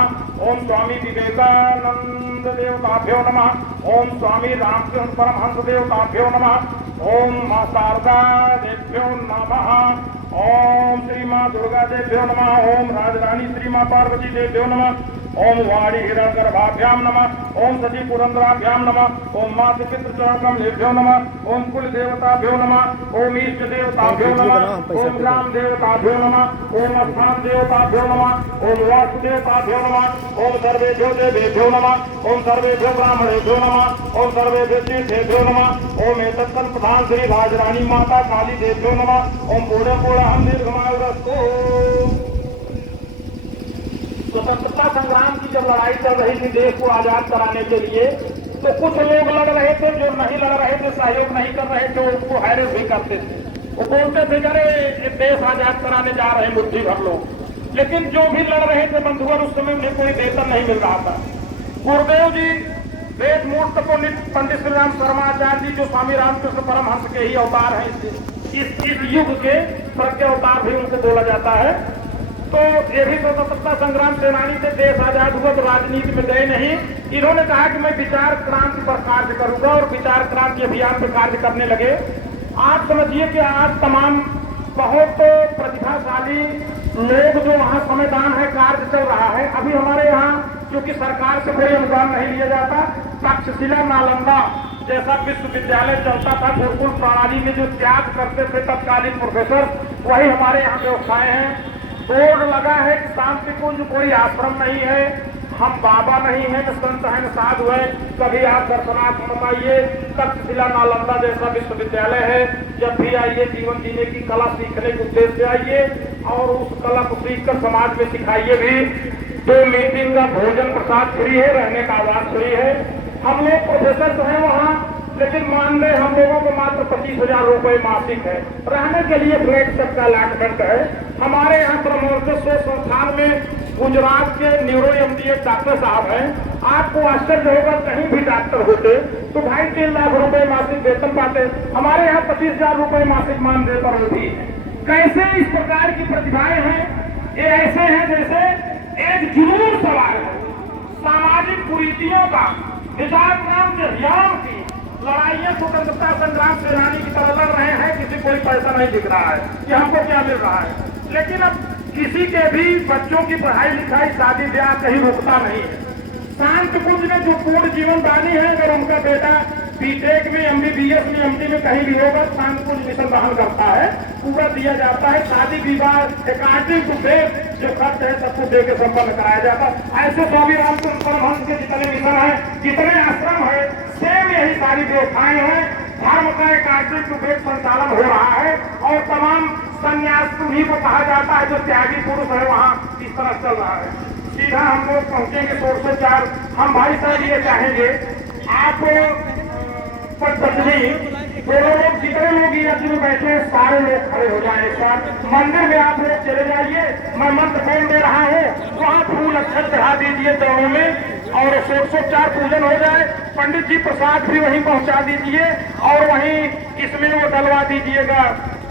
ओम स्वामी विवेकानंद देवताभ्यो नमः। ओम स्वामी रामकृष्ण परमहंस देवताभ्यो नमः। ओम मां शारदा देव्यो नमः। ओम श्री मां दुर्गा देव्यो नमः। ओम राजरानी श्री मां पार्वती देव्यो नमः। ओम वाणी हिरण्यगर्भाभ्याम नमः। ओम सती पुरंदराभ्याम नमः। ओम मातृ पितृचरणकमलेभ्यो नमः। ओम कुल देवताभ्यो नमः। ओम इष्ट देवताभ्यो नमः। ओम ग्राम देवताभ्यो नमः। ओम स्थान देवताभ्यो नमः। ओम वास्तु देवताभ्यो नमः। ओम सर्वेभ्यो देवेभ्यो नमः। ओम सर्वेभ्यो ब्राह्मणेभ्यो नमः। ओम सर्वेभ्यो तीर्थेभ्यो नमः। ओम एतत्कल प्रधान श्री राजरानी माता काली देव्यो नमः। ओम पूर्ण पूर्ण हम दीर्घमायुरस्तु। स्वतंत्रता संग्राम की जब लड़ाई चल रही थी देश को आजाद कराने के लिए, तो कुछ लोग लड़ रहे थे, जो नहीं लड़ रहे थे, सहयोग नहीं कर रहे थे, उसको हैरेस भी करते थे। वो बोलते थे अरे देश आजाद कराने जा रहे मुट्ठी भर लोग। लेकिन जो भी लड़ रहे थे बंधुवर, उस समय उन्हें कोई वेतन नहीं मिल रहा था। गुरुदेव जी वेद मूर्त पंडित श्री राम शर्माचार्य जी, जो स्वामी रामकृष्ण परमहंस के ही अवतार हैं, इस युग के प्रज्ञ अवतार भी उनको बोला जाता है। तो ये भी स्वतंत्रता संग्राम सेनानी थे। देश आजाद हुआ तो राजनीति में गए नहीं। इन्होंने कहा कि मैं विचार क्रांति पर कार्य करूंगा और विचार क्रांति अभियान पर कार्य करने लगे। आप समझिए कि आज तमाम बहुत प्रतिभाशाली लोग जो वहाँ संविधान है कार्य चल रहा है। अभी हमारे यहाँ क्योंकि सरकार से कोई अनुदान नहीं लिया जाता, तक्षशिला नालंदा जैसा विश्वविद्यालय चलता था, गुरुकुल प्रणाली में जो त्याग करते थे तत्कालीन प्रोफेसर, वही हमारे यहाँ व्यवस्थाएं हैं। बोर्ड लगा है कि शांतिकुंज कोई आश्रम नहीं है, हम बाबा नहीं है, न संत है, न साधु है, कभी आप दर्शनार्थ बताइए। तक्षशिला नालंदा जैसा विश्वविद्यालय है, जब भी आइए जीवन जीने की कला सीखने के उद्देश्य से आइए और उस कला को सीखकर समाज में सिखाइए भी। 2 मीटिंग का भोजन प्रसाद फ्री है, रहने का आवास फ्री है। हम लोग प्रोफेसर तो हैं वहाँ, लेकिन मान ले हम लोगों को मात्र 25,000 रुपए मासिक है। रहने के लिए फ्लैट सबका अलॉटमेंट है। हमारे यहाँ ब्रह्मोत्सव संस्थान में गुजरात के न्यूरो एमडी डॉक्टर साहब हैं। आपको आश्चर्य होगा, कहीं भी डॉक्टर होते तो 2.5-3 लाख रुपए मासिक वेतन पाते। हमारे यहाँ 25,000 रुपए मासिक मानदेय पर होती है। कैसे इस प्रकार की प्रतिभाएं हैं, ये ऐसे हैं जैसे एक जुनून सवार है सामाजिक कुरीतियों का, निजात नाम के अभियान की लड़ाइयां स्वतंत्रता संग्राम सेनानी की तरह लड़ रहे हैं। किसी कोई पैसा नहीं दिख रहा है कि हमको क्या मिल रहा है, लेकिन अब किसी के भी बच्चों की पढ़ाई लिखाई शादी ब्याह कहीं रुकता नहीं है। शांतिकुंज में जो पूर्ण जीवन दानी है, अगर उनका बेटा बीटेक में, MBBS में, MD में कहीं भी होगा, शांतिकुंज मिशन ग्रहण करता है, पूरा दिया जाता है। शादी विवाह अकॉर्डिंग टू डेट जो खर्च है सब कुछ देकर संपन्न कराया जाता है। ऐसे स्वामी रामकृष्ण परमहंस के जितने मिशन है, जितने आश्रम है, सेम यही सारी व्यवस्थाएं हैं। धर्म का अकॉर्डिंग टू डेट संचालन हो रहा है और तमाम संन्यास उन्हीं को कहा जाता है जो त्यागी पुरुष है। वहाँ इस तरह चल रहा है। सीधा हम लोग पहुंचेंगे 404। हम भाई साहब ये चाहेंगे आप दोनों लोग, जितने लोग ये में बैठे हैं, सारे लोग खड़े हो जाए। एक साथ मंदिर में आप लोग चले जाइए, मैं मंत्र बोल दे रहा हूँ, वहाँ फूल अक्षर चढ़ा दीजिए दोनों में। और षोडशोपचार पूजन हो जाए, पंडित जी प्रसाद भी वहीं पहुंचा दीजिए और वहीं इसमें वो डलवा दीजिएगा,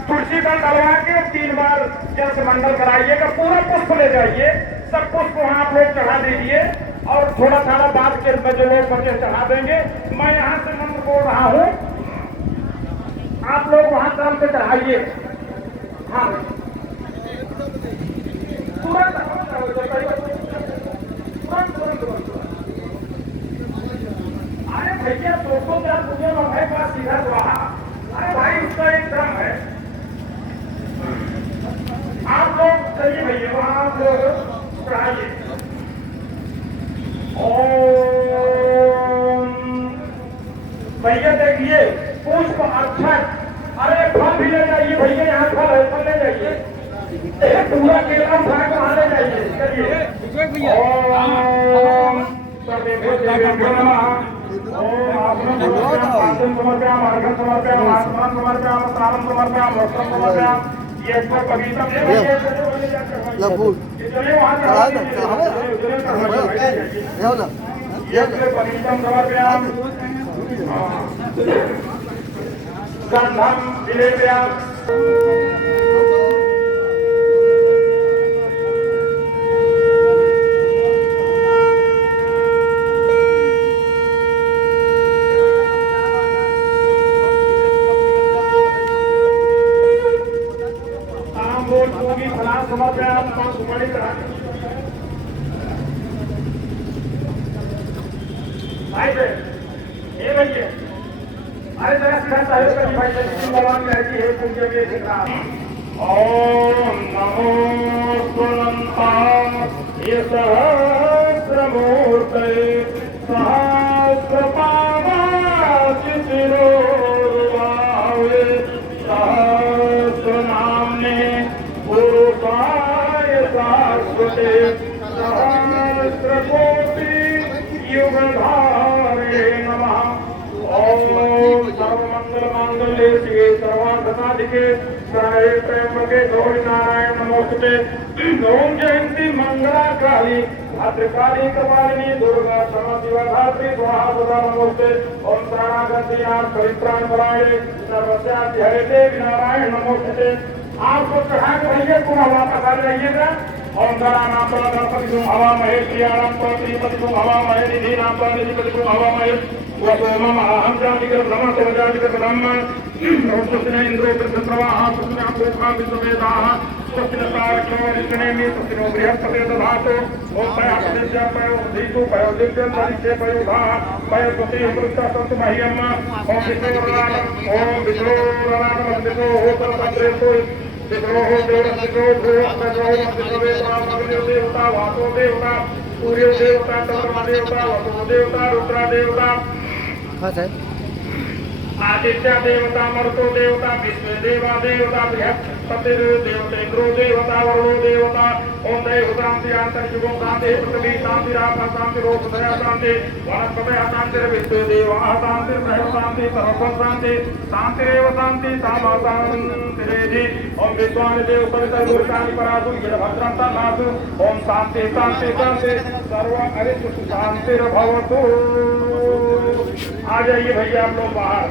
तुलसी दल डलवा के 3 बार जल से मंगल कराइएगा, पूरा पुष्प ले जाइए, सब पुष्प वहाँ आप लोग चढ़ा दीजिए और थोड़ा थोड़ा बाद के जो लोग बचे चढ़ा देंगे। मैं यहाँ से मंत्र बोल रहा हूँ, आप लोग वहाँ क्रम से चढ़ाइए। हाँ अरे भैया 204 पूजन और है पास सीधा स्वाहा। अरे भाई उसका एक क्रम है, आप लोग चलिए भैया वहाँ आप लोग चढ़ाइए। ओम भैया देखिए पुष्प अक्षत, अरे फल भी ले जाइए भैया, यहाँ फल है, फल ले जाइए, पूरा केला उठा के वहाँ ले जाइए। चलिए ओम सर्वेभ्यो नमः। ओम आत्मन समर्पयामि, अर्घ्यं समर्पयामि, आत्मन समर्पयामि, स्नानं समर्पयामि, वस्त्रं समर्पयामि। ये तो कविता समर्पयामि, गन्धं विलेपयामि। अरे जरा सीधा सहयोग करिए भाई, भगवान कहती है पूज्य में दिख रहा। ओम नमो स्वनंताय सहस्रमूर्तये सहस्रपादाचितिरोरुभावे सहस्रनाम्ने पुरुषाय शाश्वते सहस्रकोटि युगधारे नमः। ओम सर्वमंगल मांगल्ये शिवे सर्वार्थसाधिके शरणे त्र्यंबके गौरी नारायण नमोस्तुते। ओम जयंती मंगला काली भद्रकाली कपालिनी दुर्गा क्षमा शिवा धात्री स्वाहा सदा नमोस्ते। ओम शरणागति नाथ परित्राण परायणे सर्वस्याधि हरे देवी नारायण नमोस्तुते। आपको चढ़ा के भैया तुम वापस आ जाइएगा। ओम गणानां त्वा गणपतिं हवामहे, प्रियाणां त्वा श्रीपतिं हवामहे, निधीनां त्वा निधिपतिं हवामहे। वसो मम अहं जातिकर ब्रह्म स्वजातिकर ब्रह्म। ओम स्वस्ति इंद्रो वृद्धप्रवाः स्वस्ति अपूर्वा विश्ववेदाः स्वस्ति न तारक्यो निष्णेमि स्वस्ति नो बृहस्पति दधातु। ओम पयापतिस्य पयोधीतु पयोदिव्यं तदिचे पयोधाः पयोस्वति वृत्ता सन्तु मह्यम्। ओम विष्णुवरदानं ओम विष्णुवरदानं वन्दितो होतरपत्रेषु विष्णोः देवस्य देवता वासो देवता सूर्यो देवता चंद्रमा देवता वसुः देवता रुद्रा देवता आदित्य देवता मरुतो देवता विश्व देवा देवता बृहस्पति देवता इंद्रो देवता वरुणो देवता। ओम दैव शांति आंतरिको शांति पृथ्वी शांति रापा शांति रोषधया शांति वनस्पतयः शांति विश्व देवाः शांति ब्रह्म शांति सर्वं शांति शांतिरेव शांति सामा शांतिरेधि। ओम विद्वान् देव सविता दुर्गानि परासु भद्रं तन्नासु। ओम शांति शांति शांति सर्व अरिष्ट शांतिर्भवतु। आ जाइए भैया आप लोग बाहर,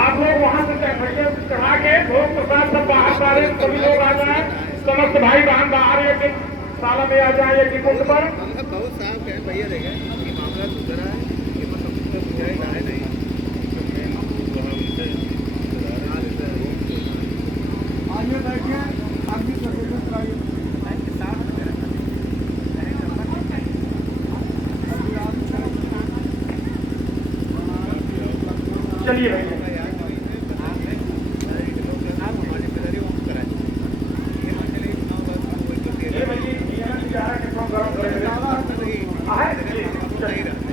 आप लोग वहां से भैया चढ़ा के भोग प्रसाद सब बाहर सारे सभी लोग आ जाए, समस्त भाई बहन बाहर एक साला में आ जाए एक कुंड पर। बहुत साफ है भैया, देखें ये मामला सुधरा है, ये मतलब उसका बुझाएगा है नहीं। आइए बैठिए, आप भी सर्वेक्षण कराइए। चलिए भैया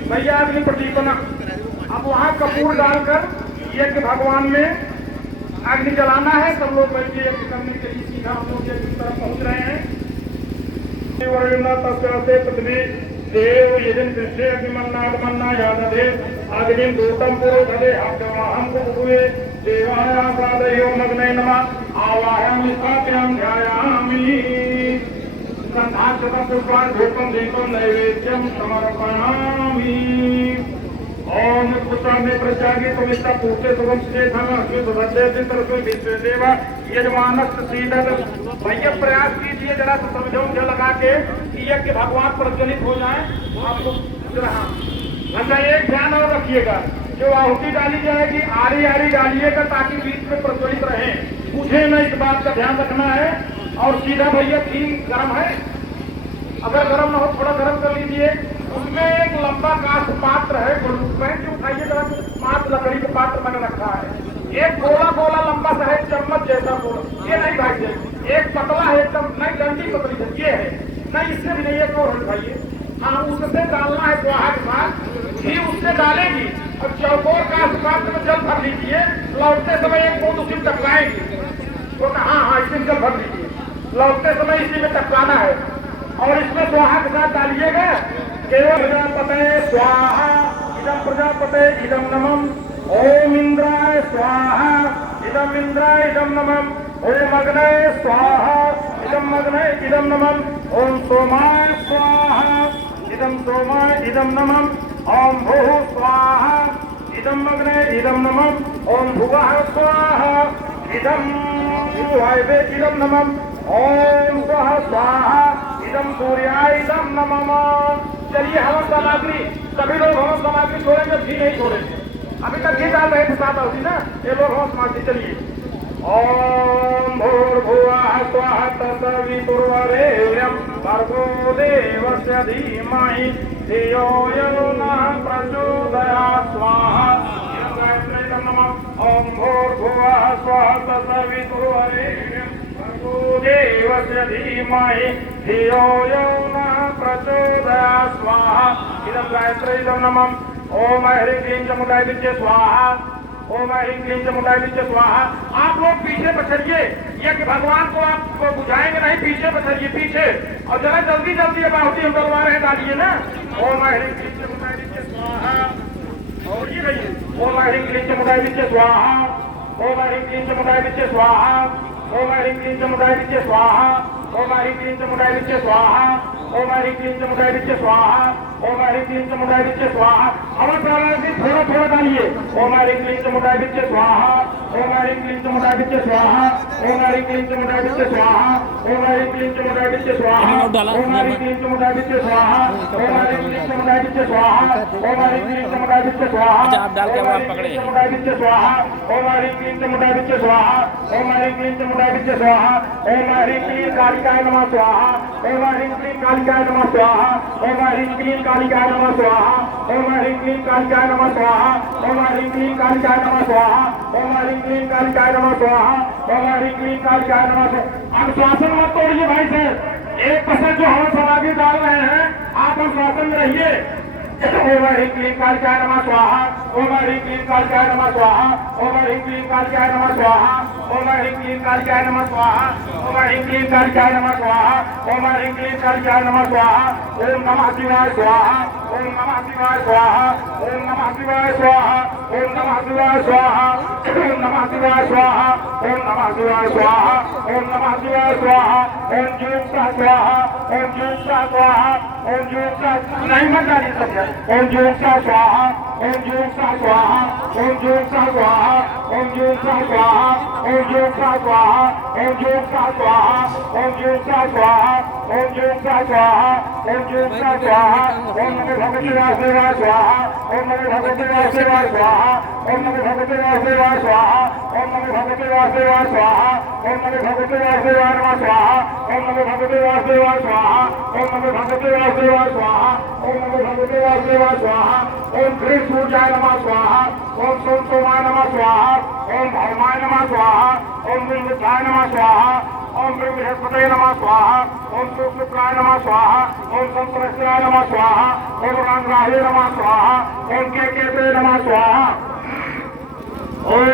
भैया अग्नि प्रदीप बना, अब वहाँ कपूर डालकर यज्ञ भगवान में अग्नि जलाना है। सब लोग बैठे यज्ञ करने के लिए सीधा हम लोग यज्ञ की तरफ पहुँच रहे हैं। पृथ्वी देव यजन कृष्ण अग्निमन्नाद मन्ना यादे अग्निम दूतम पुरोधे हम हुए देवायासादयो मग्ने नमः आवाहयामि स्थापयामि ध्यायामि। गंधाक्षतं पुष्पाणि धूपं दीपं नैवेद्यं समर्पयामि। ओम पुत्राने प्रजागे तुमिष्टा पूते सुगम से धर्म के सुभद्रे तरसु विश्व देवा यजमानस्त सीदत। भैया प्रयास कीजिए जरा सा समझो मुझे लगा के कि यज्ञ भगवान प्रज्वलित हो जाए आपको रहा। अच्छा एक ध्यान और रखिएगा, जो आहुति डाली जाएगी आरी आरी डालिएगा ताकि बीच में प्रज्वलित रहे। मुझे न इस बात का ध्यान रखना है। और सीधा भैया घी गर्म है, अगर गर्म न हो थोड़ा गर्म कर लीजिए। उसमें एक लंबा काठ पात्र है, जो उठाइए जरा, मात्र लकड़ी के पात्र मैंने रखा है। एक गोला गोला लंबा सा है, चम्मच जैसा गोला, ये नहीं भाई। एक पतला है एकदम, नहीं डंडी पतली है, ये है नहीं, इससे भी नहीं है तो उठाइए। हाँ उससे डालना है स्वाहा के साथ घी, उससे डालेगी और चौकोर काठ पात्र में जल भर लीजिए। लौटते समय एक बहुत उसी में टपकाएंगे तो हाँ इसी जल भर लीजिए, लौटते समय इसी में टपकाना है। और इसमें स्वाहा के साथ डालिएगा केवल प्रजापते स्वाहा इदम प्रजापते इदम नमम। ओम इंद्राय स्वाहा इदम इंद्राय इदम नमम। ओम अग्नये स्वाहा इदम अग्नये इदम नमम। ओम सोमाय स्वाहा इदम सोमाय इदम नमम। ओम भूः स्वाहा इदम अग्नये इदम नमम। ओम भुवः स्वाहा इदम वायवे इदम नमम। ओम स्वः स्वाहा इदम सूर्याय इदम नमः। चलिए हवन सामग्री, सभी लोग हवन सामग्री छोड़ेंगे, घी नहीं छोड़ेंगे। अभी तक घी डाल रहे थे साथ होती ना, ये लोग हवन सामग्री। चलिए ओम भूर्भुवः स्वः तत्सवितुर्वरेण्यं भर्गो देवस्य धीमहि धियो यो नः प्रचोदयात् स्वाहा। ओम भूर्भुवः स्वः तत्सवितुर्वरेण्यं भर्गो देवस्य धीमहि धियो यो नः प्रचोदयात् स्वाहा। इदं गायत्री इदं नमः। ओम ह्रीं क्लीं चमुण्डाय विद्ये स्वाहा। ओम ह्रीं क्लीं चमुण्डाय विद्ये स्वाहा। आप लोग पीछे पछड़िए, यज्ञ भगवान को आप बुझाएंगे नहीं, पीछे पछड़िए पीछे। और जरा जल्दी जल्दी अब आहुति हम डलवा रहे डालिए ना। ओम ह्रीं क्लीं चमुण्डाय विद्ये स्वाहा। और ये रहिए ओम ह्रीं क्लीं चमुण्डाय विद्ये स्वाहा। ओम ह्रीं क्लीं चमुण्डाय विद्ये स्वाहा। ओम ह्रीं क्लीं चमुण्डाय विद्ये स्वाहा। ओम ह्रीं क्लीं चमुण्डाय विद्ये स्वाहा। ओम ह्रीं क्लीं चमुण्डाय विद्ये स्वाहा। ओम ह्रीं क्लीं चमुण्डाय विद्ये स्वाहा। अमर प्राणायाम थोड़ा थोड़ा डालिए। ओम ह्रीं क्लीं चमुण्डाय विद्ये स्वाहा। ओम ह्रीं क्लीं चमुण्डाय विद्ये स्वाहा। ओम ह्रीं क्लीं चमुण्डाय विद्ये स्वाहा। ओम ह्रीं क्लीं चमुण्डाय विद्ये स्वाहा। ओम ह्रीं क्लीं चमुण्डाय विद्ये स्वाहा। ओम ह्रीं क्लीं चमुण्डाय विद्ये स्वाहा। ओम ह्रीं क्लीं चमुण्डाय विद्ये स्वाहा। आप डाल के वो आप पकड़े चमुण्डाय विद्ये स्वाहा। ओम ह्रीं क्लीं चमुण्डाय विद्ये स्वाहा। ओम ह्रीं क्लीं चमुण्डाय विद्ये स्वाहा। ओम ह्रीं क्लीं कालिकाय नमः स्वाहा। ओम ह्रीं क्लीं कालिकाय नमः स्वाहा। ओम ह्रीं क्लीं कालिकाय नमः स्वाहा। ओम ह्रीं क्लीं कालिकाय नमः स्वाहा। ओम ह्रीं क्लीं कालिकाय नमः स्वाहा। ओम ह्रीं क्लीं कालिकाय नमः स्वाहा। ओम ह्रीं क्लीं कालिकाय नमः स्वाहा। अनुशासन मत तोड़िए भाई साहब, एक परसेंट जो हम सामग्री डाल रहे हैं आप अनुशासन में रहिए। ओम ह्रीं क्लीं कालिकाय नमः स्वाहा। ओम ह्रीं क्लीं कालिकाय नमः स्वाहा। ओम ह्रीं क्लीं कालिकाय नमः स्वाहा। ओम ह्रीं क्लीं कालिकाय नमः स्वाहा। ओम ह्रीं क्लीं कालिकाय नमः स्वाहा। ओम ह्रीं क्लीं कालिकाय नमः स्वाहा। ओम नमः शिवाय स्वाहा। ओम नमः शिवाय स्वाहा। ओम नमः शिवाय स्वाहा। ओम नमः शिवाय स्वाहा। ओम नमः शिवाय स्वाहा। ओम नमः शिवाय स्वाहा। ओम नमः शिवाय स्वाहा। ओम ज्योतिषा स्वाहा। ओम ज्योतिषा स्वाहा। ओम ज्योतिषा नहीं मत डालिए सब। ओम ज्योतिषा स्वाहा। ओम ज्योतिषा स्वाहा। ओम ज्योतिषा स्वाहा। ओम ज्योतिषा स्वाहा। ओम ज्योतिषा स्वाहा। ओम ज्योतिषा स्वाहा। ओम ज्योतिषा स्वाहा। ओम ज्योतिषा स्वाहा। ओम ज्योतिषा स्वाहा। ओम नमो भगवते वासुदेवाय स्वाहा। ओम नमो भगवते वासुदेवाय स्वाहा। ओम नमो भगवते वासुदेवाय स्वाहा। ओम नमो भगवते वासुदेवाय स्वाहा। ओम नमो भगवते वासुदेवाय नमः स्वाहा। ओम नमो भगवते वासुदेवाय स्वाहा। ओम नमो भगवते वासुदेवाय स्वाहा। ओम नमो भगवते वासुदेवाय स्वाहा। ओम श्री सूर्याय नमः स्वाहा। ओम सोम सोमाय नमः स्वाहा। ओम भौमाय नमः स्वाहा। ओम विष्णुताय नमः स्वाहा। ओम बृहस्पतये नमः स्वाहा। ओम शुक्राय नमः स्वाहा। ओम संतरस्याय नमः स्वाहा। ओम रांग्राहे नमः स्वाहा। ओम केकेते नमः स्वाहा। ओम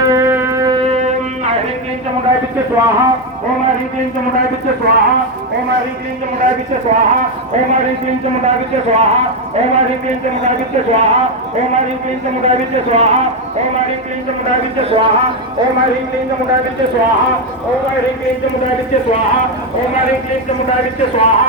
ह्रीं क्लीं चमुण्डाय विद्ये स्वाहा। ओम ह्रीं क्लीं चमुण्डाय विद्ये स्वाहा। ओम ह्रीं क्लीं चमुण्डाय विद्ये स्वाहा। ओम ह्रीं क्लीं चमुण्डाय विद्ये स्वाहा। ओम ह्रीं क्लीं चमुण्डाय विद्ये स्वाहा। ओम ह्रीं क्लीं चमुण्डाय विद्ये स्वाहा। ओम ह्रीं क्लीं चमुण्डाय विद्ये स्वाहा। ओम ह्रीं क्लीं चमुण्डाय विद्ये स्वाहा। ओम ह्रीं क्लीं चमुण्डाय विद्ये स्वाहा। ओम ह्रीं क्लीं चमुण्डाय विद्ये स्वाहा।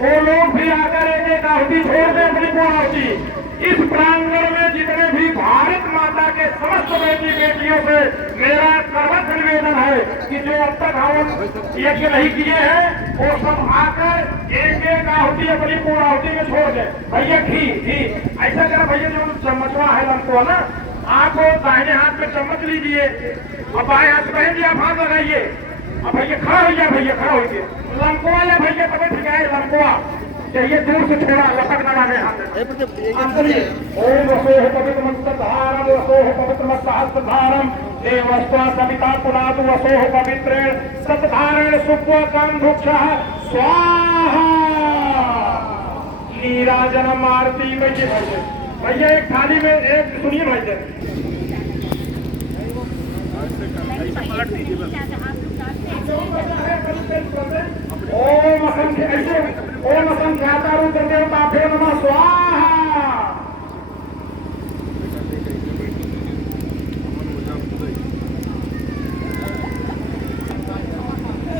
वो लोग भी आकर एक एक आहुति छोड़ दें अपनी को आहुति। इस प्रांगण में जितने भी भारत माता के समस्त बेटी बेटियों से मेरा सर्वत्र निवेदन है कि जो अब तक हवन यज्ञ नहीं किए हैं वो सब आकर एक एक आहुति अपनी पूर्ण आहुति में छोड़ दें। भैया घी ऐसा करा भैया, जो चम्मचवा है हमको ना, आप दाहिने हाथ में चम्मच लीजिए और बाएं हाथ बहन जी आप हाथ लगाइए। अब भैया खड़ा हो जाए, भैया खड़ा होइए। लंकुआ या भैया तब ठीक है, लंकुआ चाहिए दूर से थोड़ा लपक ना लगे हाथ में। ओम वसोह पवित्र मस्तधारम वसोह पवित्र मस्तहस्तधारम देवस्वा सविता पुनातु वसोह पवित्र सतधारण सुप्वकं भुक्षः स्वाहा। नीराजनम आरती में ये भैया एक थाली में एक सुनिए भैया, ओम असंख्याता